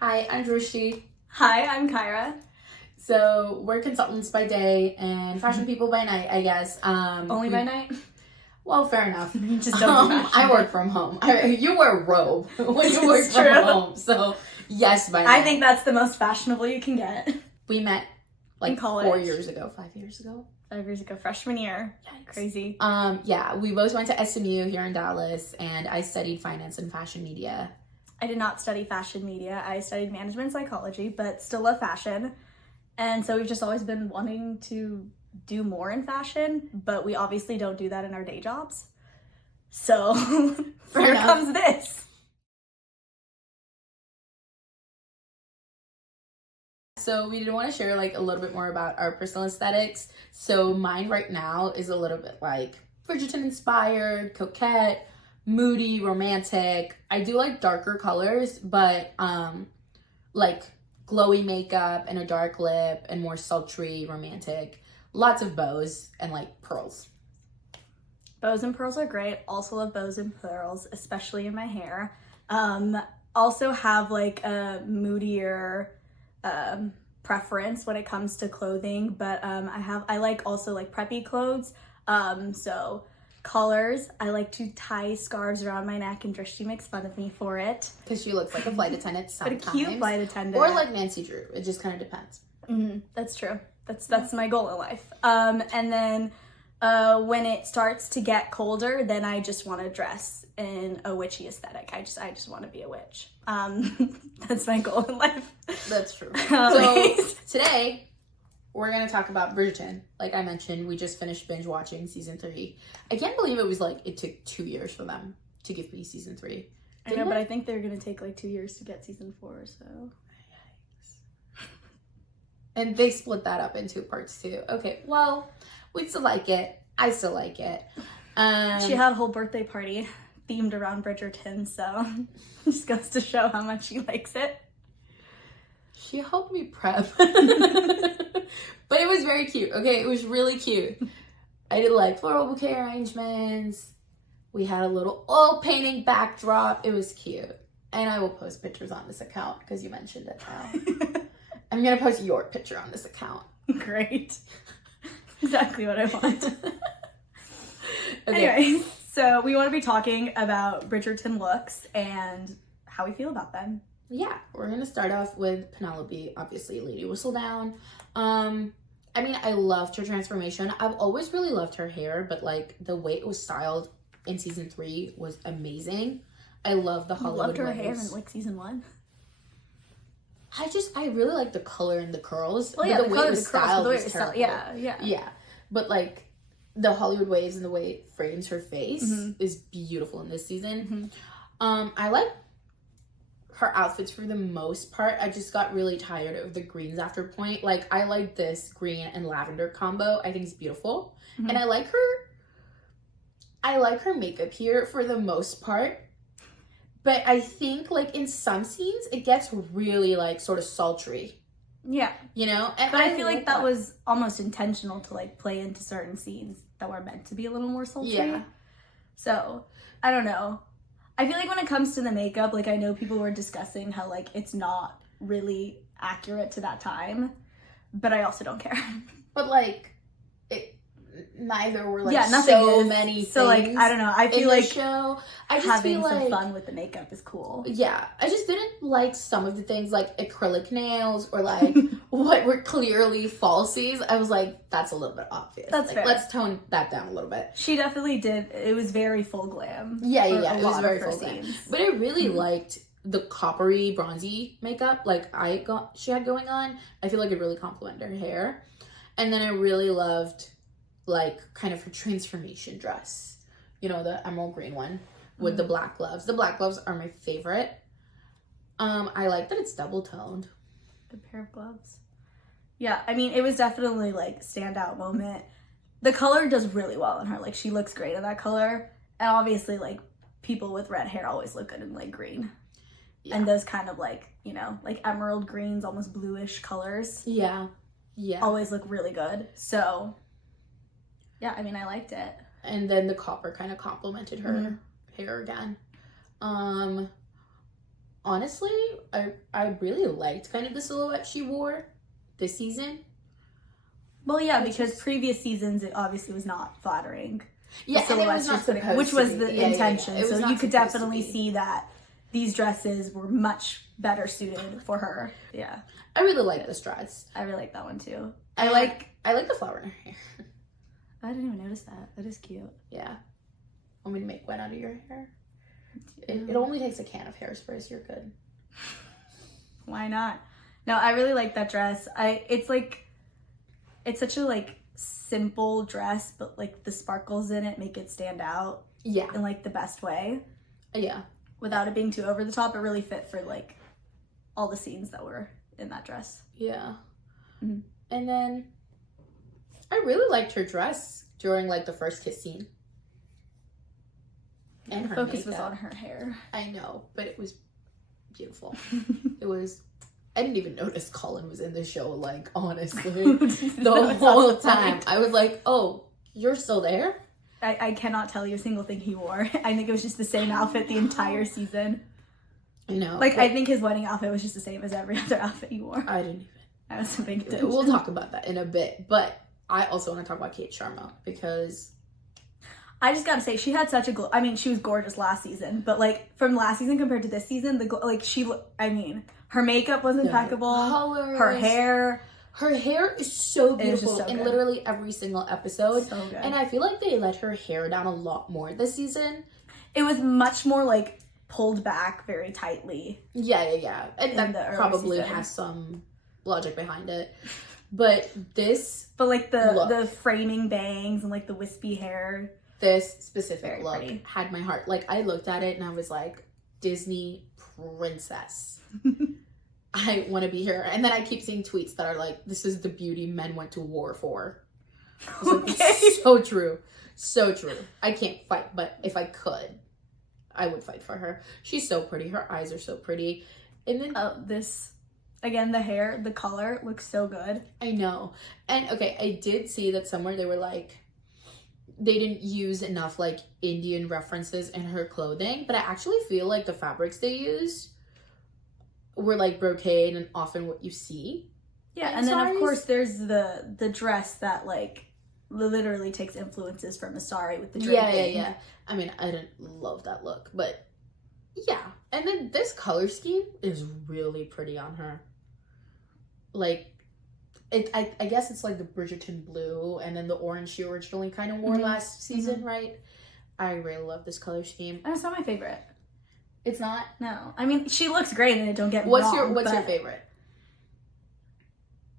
Hi, I'm Drishti. Hi, I'm Kyra. So we're consultants by day and fashion people by night, I guess. Only by night? Well, fair enough. Just don't do I work from home. You wear a robe when you work from home. So yes, by night. I think that's the most fashionable you can get. We met like in college. 5 years ago, 5 years ago, freshman year. Yikes. Crazy. Yeah, we both went to SMU here in Dallas, and I studied finance and fashion media. I did not study fashion media. I studied management psychology, but still love fashion. And so we've just always been wanting to do more in fashion, but we obviously don't do that in our day jobs. So here comes this. So we did want to share like a little bit more about our personal aesthetics. So mine right now is a little bit like Bridgerton-inspired, coquette, moody, romantic. I do like darker colors, but like glowy makeup and a dark lip and more sultry, romantic. Lots of bows and like pearls. Bows and pearls are great. Also love bows and pearls, especially in my hair. Also have like a moodier preference when it comes to clothing, but I like also like preppy clothes. So colors, I like to tie scarves around my neck, and Drishti makes fun of me for it. Because she looks like a flight attendant sometimes. But a cute flight attendant. Or like Nancy Drew. It just kind of depends. That's true. That's my goal in life. And then when it starts to get colder, then I just want to dress in a witchy aesthetic. I just want to be a witch. That's my goal in life. That's true. So today we're going to talk about Bridgerton. Like I mentioned, we just finished binge watching season 3. I can't believe it was like, it took 2 years for them to give me season 3. I know, but I think they're going to take like 2 years to get season 4, so. And they split that up into parts too. Okay, well, we still like it. I still like it. She had a whole birthday party themed around Bridgerton, so just goes to show how much she likes it. She helped me prep. But it was very cute. Okay, it was really cute. I did like floral bouquet arrangements. We had a little oil painting backdrop. It was cute. And I will post pictures on this account because you mentioned it now. I'm going to post your picture on this account. Great. Exactly what I want. Okay. Anyway, so we want to be talking about Bridgerton looks and how we feel about them. Yeah, we're going to start off with Penelope, obviously Lady Whistledown. I mean, I loved her transformation. I've always really loved her hair, but like the way it was styled in season 3 was amazing. I love the Hollywood loved her waves. hair in like season 1. I really like the color and the curls. Well, yeah, the way it was styled was terrible. Yeah. But like the Hollywood waves and the way it frames her face is beautiful in this season. I like her outfits for the most part. I just got really tired of the greens after a point. Like I like this green and lavender combo. I think it's beautiful. And I like her makeup here for the most part. But I think like in some scenes it gets really like sort of sultry. Yeah. You know? And but I feel like that was almost intentional to like play into certain scenes that were meant to be a little more sultry. Yeah. So, I don't know. I feel like when it comes to the makeup, like I know people were discussing how like it's not really accurate to that time, but I also don't care. But like neither were like many things. So like I don't know. I feel like show. I just having feel like some fun with the makeup is cool. Yeah, I just didn't like some of the things like acrylic nails or like what were clearly falsies. I was like, that's a little bit obvious. That's like, fair. Let's tone that down a little bit. She definitely did. It was very full glam. Yeah. It was very full glam. But I really liked the coppery, bronzy makeup like she had going on. I feel like it really complimented her hair. And then I really loved like kind of her transformation dress, you know, the emerald green one with the black gloves. The black gloves are my favorite. I like that it's double toned. Good pair of gloves. Yeah, I mean, it was definitely like standout moment. The color does really well on her. Like she looks great in that color. And obviously like people with red hair always look good in like green. Yeah. And those kind of like, you know, like emerald greens, almost bluish colors. Yeah. Always look really good. So yeah, I mean, I liked it. And then the copper kind of complemented her hair again. On honestly, I really liked kind of the silhouette she wore this season. Well, yeah, because previous seasons it obviously was not flattering. Yeah, and it was not supposed which to was be. the intention. It was So not you could supposed to definitely be. see that these dresses were much better suited for her. Yeah, I really like this dress. I really like that one too. I like the flower in her hair. I didn't even notice that. That is cute. Yeah. Want me to make wet out of your hair? It only takes a can of hairspray, so you're good. Why not? No, I really like that dress. It's such a like simple dress, but like the sparkles in it make it stand out. Yeah. In like the best way. Yeah. Without it being too over the top, it really fit for like all the scenes that were in that dress. Yeah. Mm-hmm. And then I really liked her dress during like the first kiss scene. And the her focus was makeup. on her hair. I know, but it was beautiful. I didn't even notice Colin was in the show, like, honestly. The whole time. I was like, oh, you're still there? I cannot tell you a single thing he wore. I think it was just the same outfit the entire season. I know. Like, I think his wedding outfit was just the same as every other outfit he wore. I didn't even. I was paying attention. We'll talk about that in a bit. But I also want to talk about Kate Sharma because I just gotta say, she had such a glow. I mean, she was gorgeous last season, but like from last season compared to this season, her makeup was impeccable. Colors. Her hair is so beautiful so in good. literally every single episode. So good. And I feel like they let her hair down a lot more this season. It was much more like pulled back very tightly. Yeah. And that probably has some logic behind it. But like the framing bangs and like the wispy hair. This specific look pretty. had my heart. Like, I looked at it and I was like, Disney princess. I want to be here. And then I keep seeing tweets that are like, this is the beauty men went to war for. I was like, it's so true. So true. I can't fight, but if I could, I would fight for her. She's so pretty. Her eyes are so pretty. And then again, the hair, the color looks so good. I know. And okay, I did see that somewhere they were like, they didn't use enough like Indian references in her clothing, but I actually feel like the fabrics they used were like brocade and often what you see. Yeah, and then of course there's the dress that like literally takes influences from a sari with the draping. Yeah. I mean, I didn't love that look, but yeah. And then this color scheme is really pretty on her. Like, I guess it's like the Bridgerton blue and then the orange she originally kind of wore last season, right? I really love this color scheme. And it's not my favorite. It's not? No. I mean, she looks great in it, don't get me wrong. What's your favorite?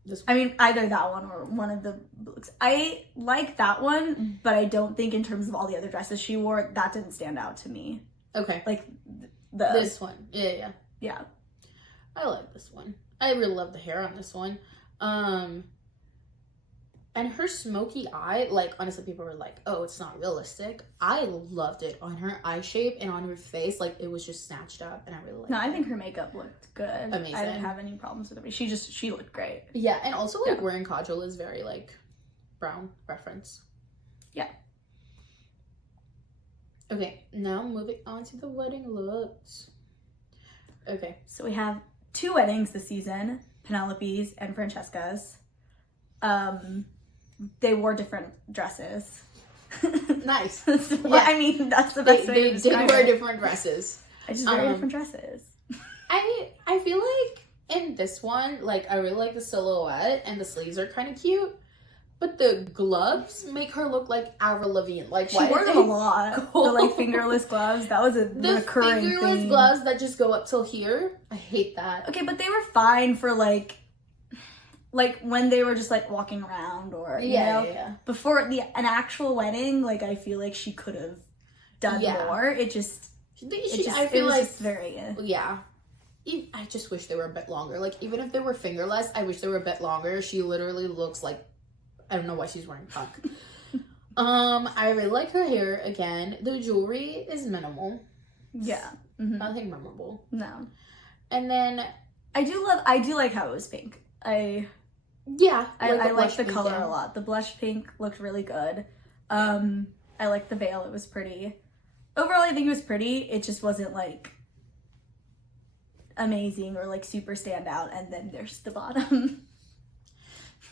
This one? I mean, either that one or one of the looks. I like that one, but I don't think in terms of all the other dresses she wore, that didn't stand out to me. Okay. Like this one. Yeah. Yeah. I like this one. I really love the hair on this one. And her smoky eye, like, honestly, people were like, oh, it's not realistic. I loved it on her eye shape and on her face. Like, it was just snatched up, and I really liked it. No, I think her makeup looked good. Amazing. I didn't have any problems with it. She looked great. Yeah, and also, like, wearing kajal is very, like, brown reference. Yeah. Okay, now moving on to the wedding looks. Okay. So we have 2 weddings this season, Penelope's and Francesca's. They wore different dresses. Nice. Well, I mean, that's the best way to describe it. They did wear different dresses. I just wear different dresses. I feel like in this one, like, I really like the silhouette and the sleeves are kind of cute. But the gloves make her look like Avril Lavigne. Like, she wore them a lot. The like fingerless gloves. That was a recurring thing. The fingerless gloves that just go up till here. I hate that. Okay, but they were fine for like when they were just like walking around or you know. Yeah. Before an actual wedding, like I feel like she could have done more. It just I feel like just very yeah. I just wish they were a bit longer. Like, even if they were fingerless, I wish they were a bit longer. She literally looks like, I don't know why she's wearing punk. I really like her hair again. The jewelry is minimal. Yeah. Nothing memorable. No. And then I do like how it was pink. I like the color a lot. The blush pink looked really good. I liked the veil. It was pretty. Overall, I think it was pretty. It just wasn't like amazing or like super stand out, and then there's the bottom.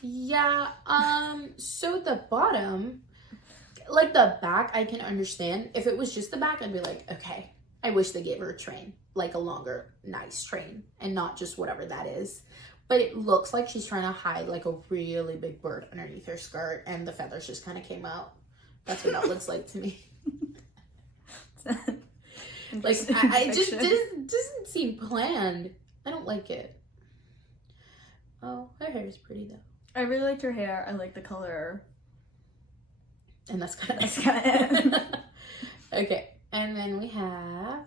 Yeah, so the bottom, like the back, I can understand. If it was just the back, I'd be like, okay, I wish they gave her a train, like a longer, nice train, and not just whatever that is. But it looks like she's trying to hide like a really big bird underneath her skirt, and the feathers just kind of came out. That's what that looks like to me. Like, I just doesn't seem planned. I don't like it. Oh, her hair is pretty though. I really liked her hair. I like the color. And that's kind of it. Okay, and then we have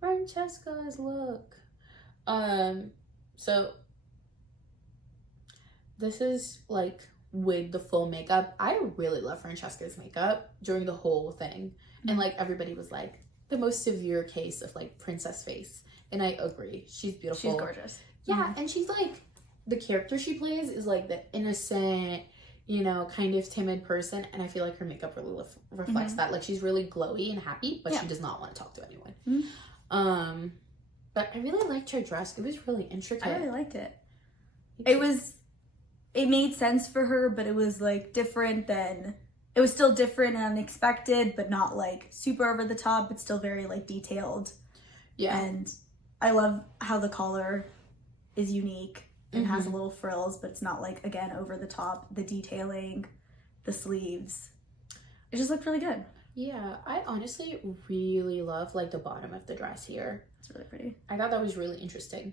Francesca's look. So this is like with the full makeup. I really love Francesca's makeup during the whole thing. And like everybody was like the most severe case of like princess face. And I agree. She's beautiful. She's gorgeous. Yeah, and she's like, the character she plays is like the innocent, you know, kind of timid person, and I feel like her makeup really reflects that. Like, she's really glowy and happy, but she does not want to talk to anyone. But I really liked her dress. It was really intricate. I really liked it. It made sense for her, but it was like different than, it was still different and unexpected, but not like super over the top, but still very like detailed. Yeah. And I love how the collar is unique. It has little frills, but it's not like, again, over the top. The detailing, the sleeves. It just looked really good. Yeah, I honestly really love like the bottom of the dress here. It's really pretty. I thought that was really interesting.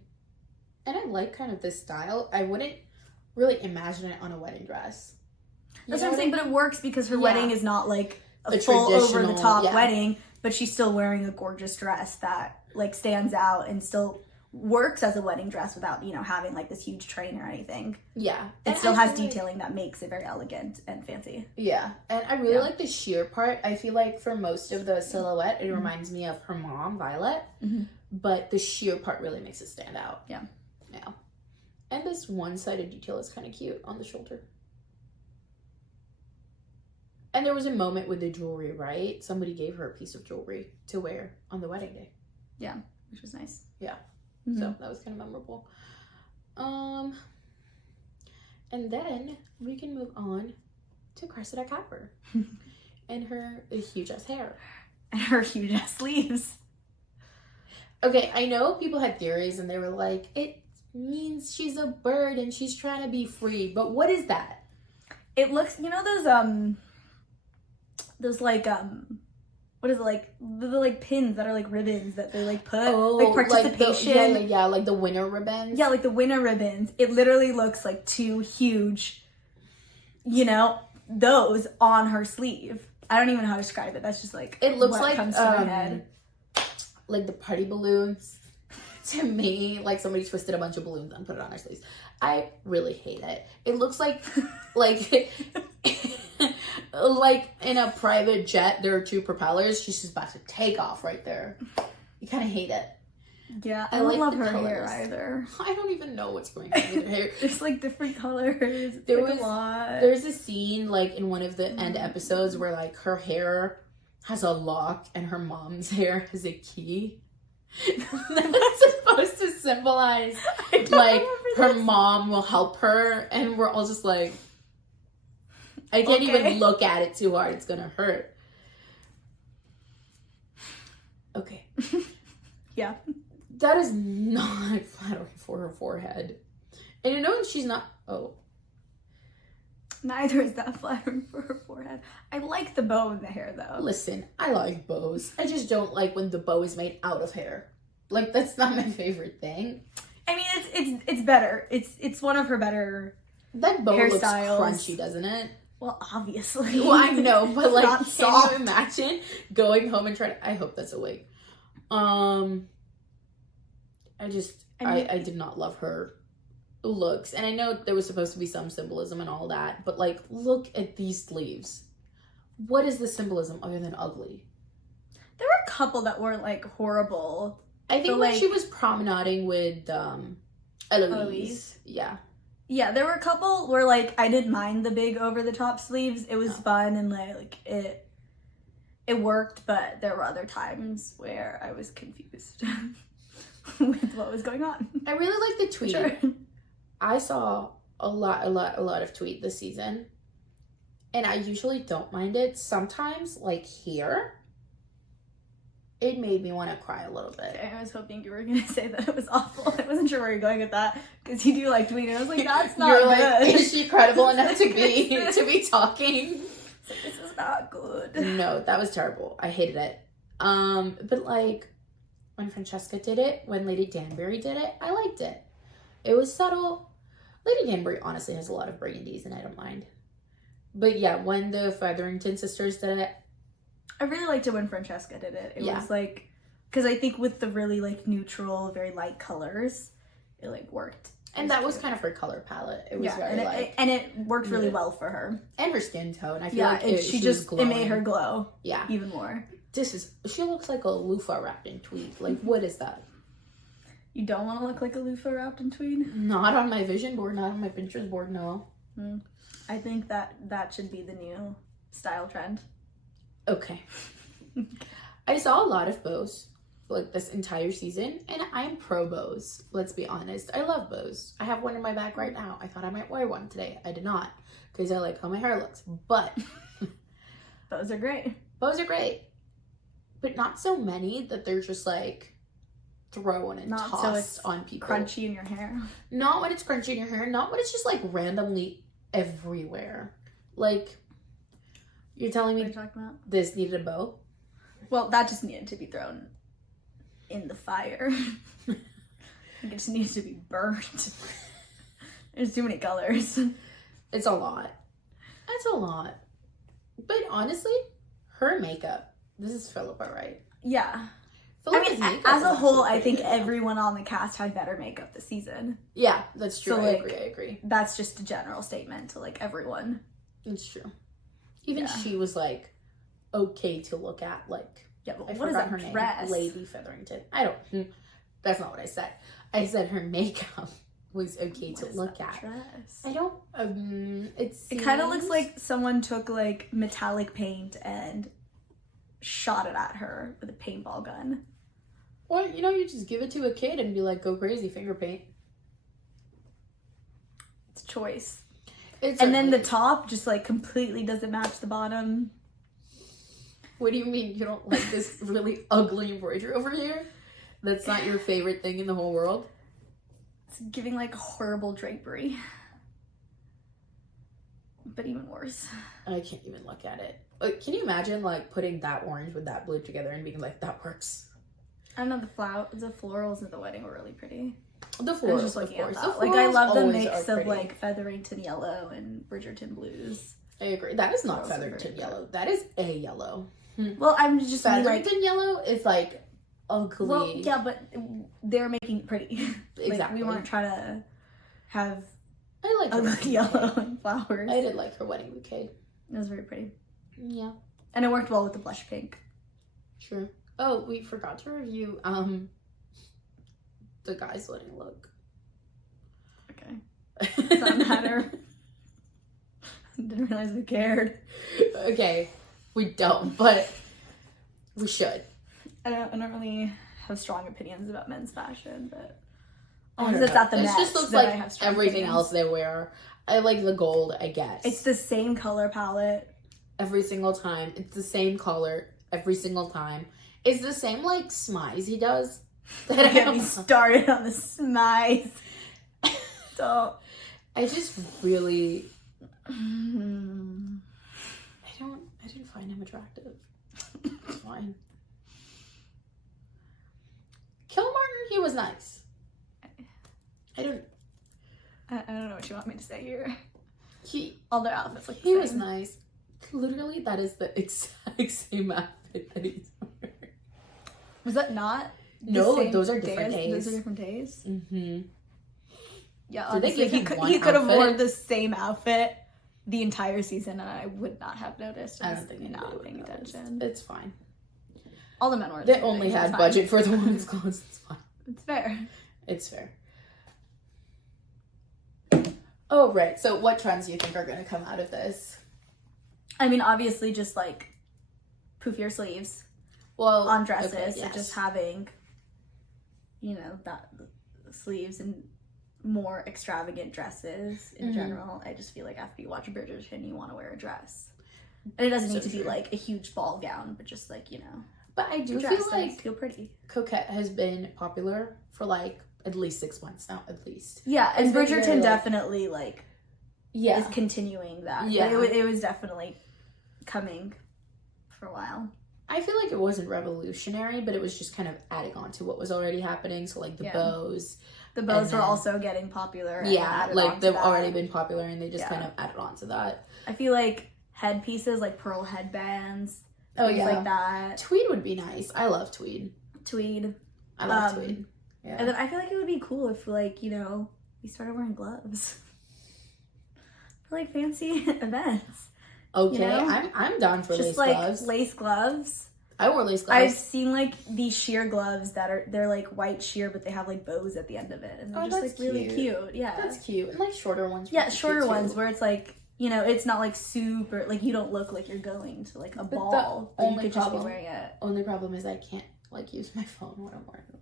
And I like kind of this style. I wouldn't really imagine it on a wedding dress. That's what I'm saying, but it works because her wedding is not like a full traditional over the top wedding, but she's still wearing a gorgeous dress that like stands out and still works as a wedding dress without, you know, having like this huge train or anything. Yeah. It still has detailing that makes it very elegant and fancy. Yeah. And I really like the sheer part. I feel like for most of the silhouette, it reminds me of her mom, Violet. But the sheer part really makes it stand out. Yeah. Yeah. And this one-sided detail is kind of cute on the shoulder. And there was a moment with the jewelry, right? Somebody gave her a piece of jewelry to wear on the wedding day. Yeah, which was nice. Yeah. So that was kind of memorable. And then we can move on to Cressida Capper and her huge ass hair and her huge ass sleeves. Okay, I know people had theories and they were like, it means she's a bird and she's trying to be free, but what is that? It looks, you know, those like what is it, like the like pins that are like ribbons that they like put, like participation, like the winter ribbons. Yeah, like the winter ribbons. It literally looks like two huge, you know, those on her sleeve. I don't even know how to describe it. That's just like it looks what like comes to my head. Like the party balloons. To me, like somebody twisted a bunch of balloons and put it on their sleeves. I really hate it. It looks like like in a private jet, there are two propellers. She's just about to take off right there. You kind of hate it. Yeah, I don't love her hair either. I don't even know what's going on with her hair. There's like different colors. There's a lot. There's a scene like in one of the end episodes where like her hair has a lock and her mom's hair has a key. That's supposed to symbolize like her mom will help her, and we're all just like, I can't even look at it too hard, it's gonna hurt. Okay. Yeah. That is not flattering for her forehead. And you know she's not, neither is that flattering for her forehead. I like the bow in the hair though. Listen, I like bows. I just don't like when the bow is made out of hair. Like, that's not my favorite thing. I mean, it's better. It's one of her better that bow hairstyles. Looks crunchy, doesn't it? Well, obviously. Well, I know, but like, not soft. Can you imagine going home and trying to, I hope that's a wig. I did not love her looks. And I know there was supposed to be some symbolism and all that, but like, look at these sleeves. What is the symbolism other than ugly? There were a couple that weren't like horrible. I think when she was promenading with Eloise. Yeah. Yeah, there were a couple where like I didn't mind the big over the top sleeves. It was fun and like it worked, but there were other times where I was confused. with what was going on. I really like the tweet. Sure. I saw a lot of tweet this season. And I usually don't mind it. Sometimes, like here, it made me want to cry a little bit. Okay, I was hoping you were going to say that it was awful. I wasn't sure where you're going with that. Because you do like tweeting. I was like, that's not You're good. like, is she credible enough to be talking? So this is not good. No, that was terrible. I hated it. But like, when Francesca did it, when Lady Danbury did it, I liked it. It was subtle. Lady Danbury honestly has a lot of burgundies, and I don't mind. But yeah, when the Featherington sisters did it, I really liked it when Francesca did it. It Yeah. was like, because I think with the really like neutral, very light colors, it like worked. and that was kind of her color palette. It was Yeah, very like, and it worked really Yeah. well for her. and her skin tone. I feel Yeah, like she was just it glowing. made her glow Yeah, even more. she looks like a loofah wrapped in tweed. Like, what is that? You don't want to look like a loofah wrapped in tweed. Not on my vision board, not on my Pinterest board, no. I think that should be the new style trend. Okay. I saw a lot of bows like this entire season, and I'm pro bows. Let's be honest. I love bows. I have one in my bag right now. I thought I might wear one today. I did not, because I like how my hair looks. But Those are great. bows are great, but not so many that they're just like thrown and Not so tossed it's on people. Crunchy in your hair. Not when it's crunchy in your hair. Not when it's just like randomly everywhere. Like, you're telling What are me you talking about? this needed a bow? Well, that just needed to be thrown in the fire. I think it just needs to be burnt. There's too many colors. It's a lot. It's a lot. But honestly, her makeup. This is Philippa, right? Yeah. I Philippa's mean, makeup as is a whole, actually I think pretty good, though. everyone on the cast had better makeup this season. Yeah, that's true. So, I like, agree. That's just a general statement to like everyone. It's true. Even Yeah. she was like okay to look at. Like, Yeah, but I what is forgot that her dress? name. Lady Featherington. I don't. That's not what I said. I said her makeup was okay to What is look that at. dress? I don't. It kind of looks like someone took like metallic paint and shot it at her with a paintball gun. Well, you just give it to a kid and be like, go crazy, finger paint. It's a choice. It's And then the certainly- top just like completely doesn't match the bottom. What do you mean you don't like this really ugly embroidery over here? That's not your favorite thing in the whole world? It's giving like horrible drapery. But even worse. I can't even look at it. Like, can you imagine like putting that orange with that blue together and being like, that works? I don't know, the florals at the wedding were really pretty. The I was florals, just of looking at course. that. The Like I florals love the always mix are of pretty. like Featherington yellow and Bridgerton blues. I agree. That is not Florals are very Featherington good. yellow. That is a yellow. Well, I'm just mean, Featherington like yellow is like ugly. well, yeah, but they're making it pretty. Like, Exactly. we weren't trying to have I like her ugly wedding yellow bouquet. and flowers. I did like her wedding bouquet. It was very pretty. Yeah, And it worked well with the blush pink. sure. Oh, we forgot to review the guy's wedding look. Okay. Does that matter? Didn't realize we cared. Okay, we don't, but we should. I don't really have strong opinions about men's fashion, but I don't it's know. at the It Met just looks that I like have strong everything opinions. else they wear. I like the gold, I guess. It's the same color palette. Every single time. It's the same color every single time. It's the same like smize he does. That I Get don't me know. started on the smize. Don't. I just really Mm. I didn't find him attractive. It's fine. Kilmartin, he was nice. I don't know what you want me to say here. He All their outfits look the he same. was nice. Literally, that is the exact same outfit that he's wearing. Was that not? the No, same those are different Those days. are different days. Mm-hmm. Yeah, Did they honestly, give him one he could have outfit? worn the same outfit the entire season, and I would not have noticed. I don't think not anybody paying would notice. attention. It's fine. All the men were. They only had budget for the women's clothes. It's fine. It's fair. It's fair. Oh, right. So what trends do you think are going to come out of this? I mean, obviously, just like poofier sleeves Well, on dresses, okay, so yes. just having you know, that sleeves and more extravagant dresses in general. I just feel like after you watch Bridgerton, you want to wear a dress. And it doesn't need to be like a huge ball gown, but just like, you know. But I do dress feel like feel pretty. Coquette has been popular for like at least 6 months now, at least. Yeah, and It's been Bridgerton very, definitely like yeah, is continuing that. Yeah. It was definitely coming for a while. I feel like it wasn't revolutionary, but it was just kind of adding on to what was already happening. So like the bows. The bows were also getting popular. And Yeah, like they've already been popular and they just kind of added on to that. I feel like headpieces, like pearl headbands, things like that. Tweed would be nice. I love tweed. I love tweed. Yeah. And then I feel like it would be cool if, like, you know, we started wearing gloves for like fancy events. Okay, you know? I'm down for just lace gloves. Just like lace gloves. I wore lace gloves. I've seen like these sheer gloves they're like white sheer, but they have like bows at the end of it, and they're just like really cute. Yeah, that's cute. And like shorter ones. Yeah, shorter ones where it's like, you know, it's not like super like you don't look like you're going to like a ball, but you could just be wearing it. Only problem is I can't like use my phone when I'm wearing it.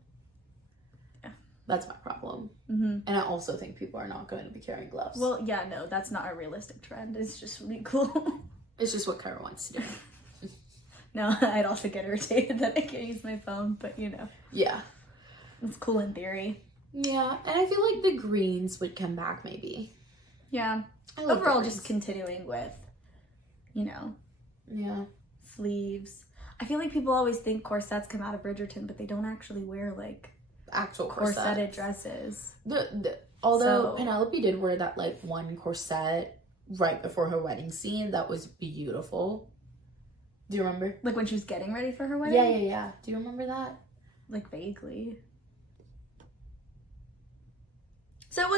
Yeah, that's my problem. And I also think people are not going to be carrying gloves. Well, yeah, no, that's not a realistic trend. It's just really cool. It's just what Kyra wants to do. No, I'd also get irritated that I can't use my phone, but you know. Yeah. It's cool in theory. Yeah, and I feel like the greens would come back maybe. Yeah. Overall, just continuing with, you know. Yeah. Sleeves. I feel like people always think corsets come out of Bridgerton, but they don't actually wear like actual corseted dresses. Although Penelope did wear that like one corset right before her wedding scene, that was beautiful. Do you remember? Like when she was getting ready for her wedding? Yeah. Do you remember that? Like vaguely. So it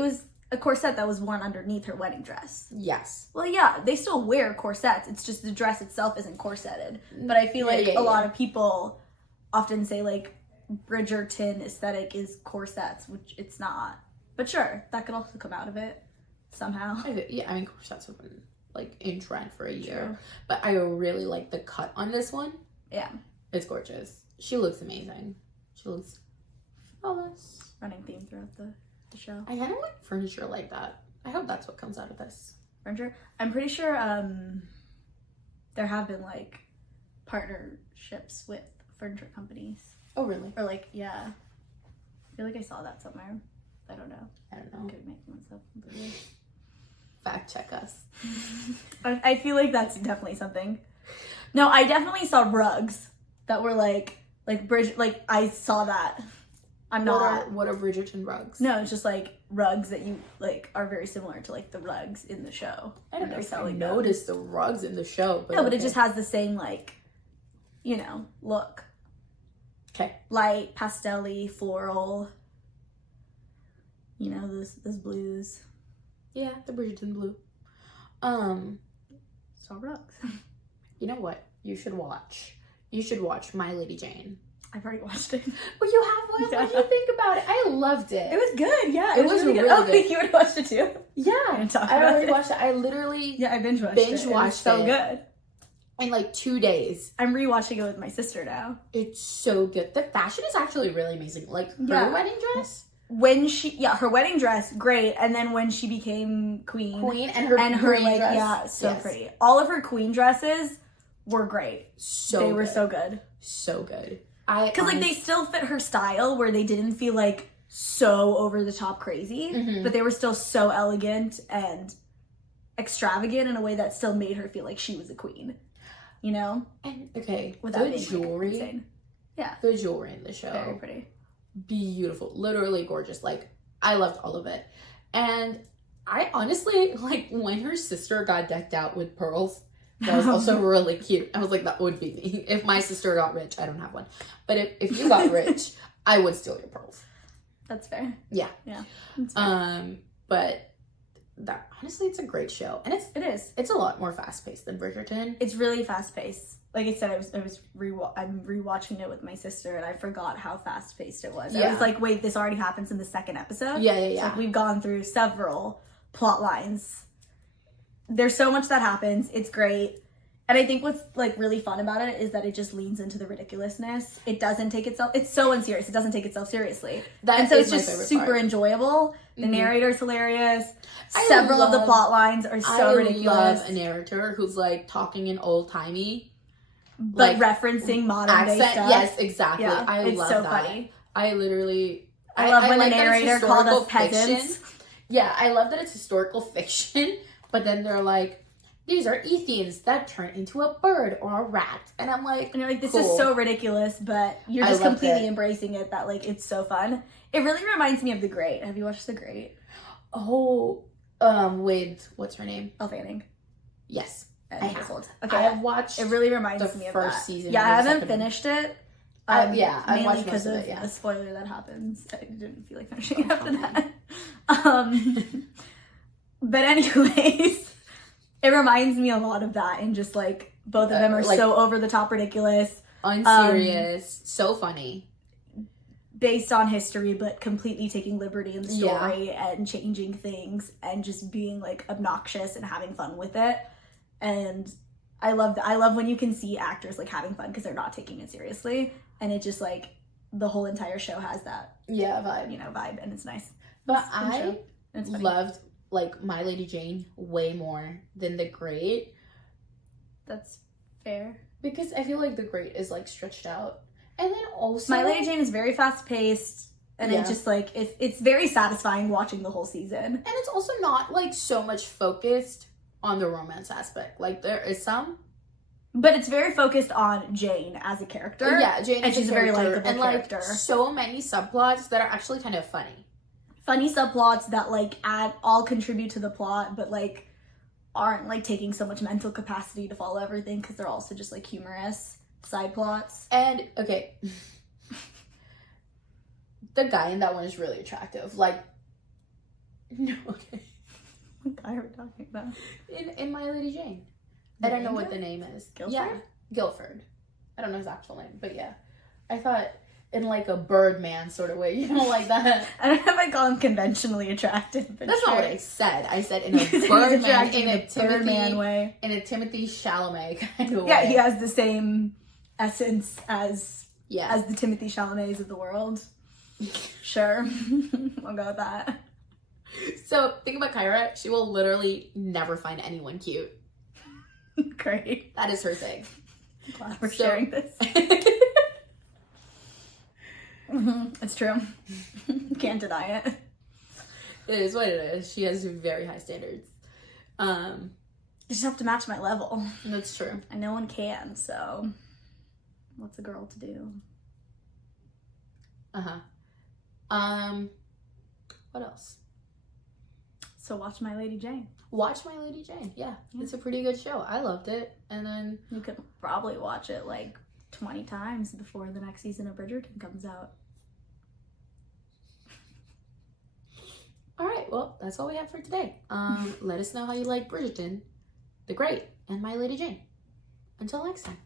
was a corset that was worn underneath her wedding dress. Yes. Well, yeah, they still wear corsets. It's just the dress itself isn't corseted. But I feel like a lot of people often say like Bridgerton aesthetic is corsets, which it's not. But sure, that could also come out of it somehow. Yeah, I mean corsets have been like in trend for a year. True. But I really like the cut on this one. Yeah. It's gorgeous. She looks amazing. She looks flawless. Running theme throughout the show. I kind of like furniture like that. I hope that's what comes out of this. Furniture? I'm pretty sure there have been like partnerships with furniture companies. Oh, really? Or like, yeah. I feel like I saw that somewhere. I don't know. I could be making this up completely. Fact check us. I feel like that's definitely something. No, I definitely saw rugs that were like I saw that. What are Bridgerton rugs? No, it's just like rugs that you like are very similar to like the rugs in the show. I don't know if I noticed the rugs in the show. But no, but it just has the same like, you know, look. Okay. Light, pastel-y, floral. You know, those blues. Yeah, the Bridgerton blue. Saw rugs. You know what? You should watch My Lady Jane. I've already watched it. Well, you have one? Yeah. What do you think about it? I loved it. It was good, yeah. It was really good. Oh, you already watched it too? Yeah. I already watched it. I binge watched it. Binge watched it. So good. In like 2 days. I'm rewatching it with my sister now. It's so good. The fashion is actually really amazing. Like her wedding dress. Her wedding dress, great. And then when she became queen and her like dress. yeah, so pretty. All of her queen dresses were great. They were so good. So good. Because like they still fit her style where they didn't feel like so over the top crazy, but they were still so elegant and extravagant in a way that still made her feel like she was a queen. You know? And okay, without the jewelry. Like, insane. Yeah. The jewelry in the show. Very pretty. Beautiful. Literally gorgeous. Like I loved all of it. And I honestly like when her sister got decked out with pearls. That was also really cute. I was like, that would be me. If my sister got rich, I don't have one. But if you got rich, I would steal your pearls. That's fair. Yeah. Yeah. But that honestly, it's a great show. And it is. It's a lot more fast paced than Bridgerton. It's really fast paced. Like I said, I'm rewatching it with my sister and I forgot how fast paced it was. Yeah. I was like, wait, this already happens in the second episode? Yeah. It's like we've gone through several plot lines. There's so much that happens. It's great. And I think what's like really fun about it is that it just leans into the ridiculousness. It doesn't take itself, it's so unserious. It doesn't take itself seriously. And so it's just super enjoyable. The narrator's hilarious. Several of the plot lines are so ridiculous. I love a narrator who's like talking in old timey, but like, referencing modern day stuff. Yes, exactly. Yeah, I love so that. Funny. I love when the narrator called us peasants. Yeah, I love that it's historical fiction, but then they're like, these are Ethians that turn into a bird or a rat. And I'm like, and you're like, this cool. is so ridiculous, but you're just completely embracing it that like it's so fun. It really reminds me of The Great. Have you watched The Great? Oh, with what's her name? Elle Fanning. Yes. I have okay. I watched it really reminds me of the first season. Yeah, I haven't finished it. I mainly watched because of the spoiler that happens. I didn't feel like finishing it after that. But anyways, it reminds me a lot of that, and just like both of them are like, so over the top ridiculous, unserious, so funny, based on history, but completely taking liberty in the story and changing things and just being like obnoxious and having fun with it. And I love that. I love when you can see actors like having fun because they're not taking it seriously, and it just like the whole entire show has that vibe, and it's nice. But I loved like My Lady Jane way more than The Great. That's fair, because I feel like The Great is like stretched out, and then also My Lady Jane is very fast paced, and it just like it's very satisfying watching the whole season. And it's also not like so much focused on the romance aspect. Like there is some, but it's very focused on Jane as a character. Yeah, Jane, and she's a very likable character. Like so many subplots that are actually kind of funny. Funny subplots that like all contribute to the plot, but like aren't like taking so much mental capacity to follow everything because they're also just like humorous side plots. And okay, the guy in that one is really attractive. Like, no, okay. What guy are we talking about? In My Lady Jane. I don't know what the name is. Guilford? Yeah, Guilford. I don't know his actual name, but yeah. I thought in like a Birdman sort of way, like that. I don't know if I call him conventionally attractive, but that's not what I said. I said in a Birdman, in a Birdman way, in a Timothy Chalamet kind of way. Yeah, he has the same essence as the Timothy Chalamets of the world. Sure, we'll go with that. So think about Kyra. She will literally never find anyone cute. Great. That is her thing. Glad we're sharing this. It's true. Can't deny it. It is what it is. She has very high standards. You just have to match my level. That's true. And no one can, so what's a girl to do? What else? So watch My Lady Jane. Watch My Lady Jane. Yeah. It's a pretty good show. I loved it. And then you could probably watch it like 20 times before the next season of Bridgerton comes out. All right, well, that's all we have for today. Let us know how you like Bridgerton, The Great, and My Lady Jane. Until next time.